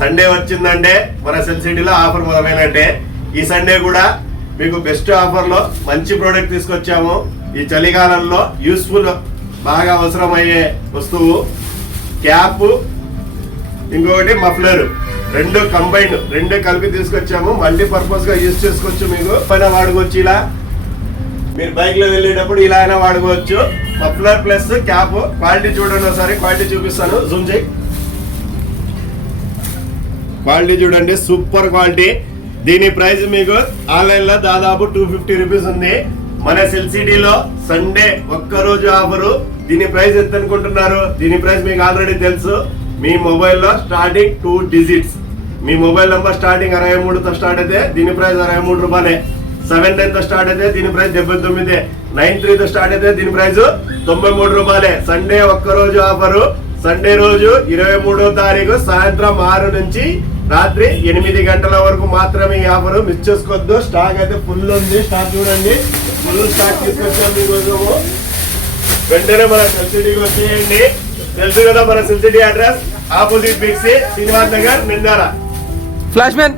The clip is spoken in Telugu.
సండే వచ్చిందంటే మన సెల్ సిటీలో ఆఫర్ మొదలైనట్టే. ఈ సండే కూడా మీకు బెస్ట్ ఆఫర్ లో మంచి ప్రోడక్ట్ తీసుకొచ్చాము. ఈ చలికాలంలో యూస్ఫుల్ బాగా అవసరమయ్యే వస్తువు క్యాప్, ఇంకొకటి మఫ్లర్, రెండు కంబైన్, రెండు కలిపి తీసుకొచ్చాము. మల్టీపర్పస్ గా యూజ్ చేసుకోవచ్చు. మీకు పైన వాడుకోవచ్చు. ఇలా మీరు బైక్ లో వెళ్ళేటప్పుడు ఇలా అయినా వాడుకోవచ్చు. Muffler plus cap. క్వాలిటీ చూడండి ఒకసారి. క్వాలిటీ చూపిస్తాను, జూమ్ చేయి. క్వాలిటీ చూడండి, సూపర్ క్వాలిటీ. దీని ప్రైస్ మీకు ఆన్లైన్ లో దాదాపు 250 రూపీస్ ఉంది. మన సెల్ సిటీలో సండే ఒక్కరోజు ఆఫరు. దీని ప్రైస్ ఎంత అనుకుంటున్నారు? దీని ప్రైస్ మీకు ఆల్రెడీ తెలుసు. మీ మొబైల్లో స్టార్టింగ్ 2 డిజిట్స్. మీ మొబైల్ నంబర్ స్టార్టింగ్ 63తో స్టార్ట్ అయితే దీని ప్రైస్ 63 రూపాయలే. 79 తో స్టార్ట్ అయితే దీని ప్రైస్ 79. 93 తో స్టార్ట్ అయితే దీని ప్రైస్ 93 రూపాయలే. సండే ఒక్కరోజు ఆఫరు. సండే రోజు 23వ తారీఖు సాయంత్రం 6 నుంచి రాత్రి 8 గంటల వరకు మాత్రమే ఈ ఆఫర్. మిస్ చేసుకోవద్దు. స్టాక్ అయితే ఫుల్ ఉంది. స్టాక్ చూడండి, ఫుల్ స్టాక్ తీసుకొచ్చాం మీకోసము. వెంటనే మన సెల్ సిటీకి వచ్చేయండి. తెలుసు కదా మన Cell City address, opposite Big C, Srinivas Nagar, నిండారా. Flash man.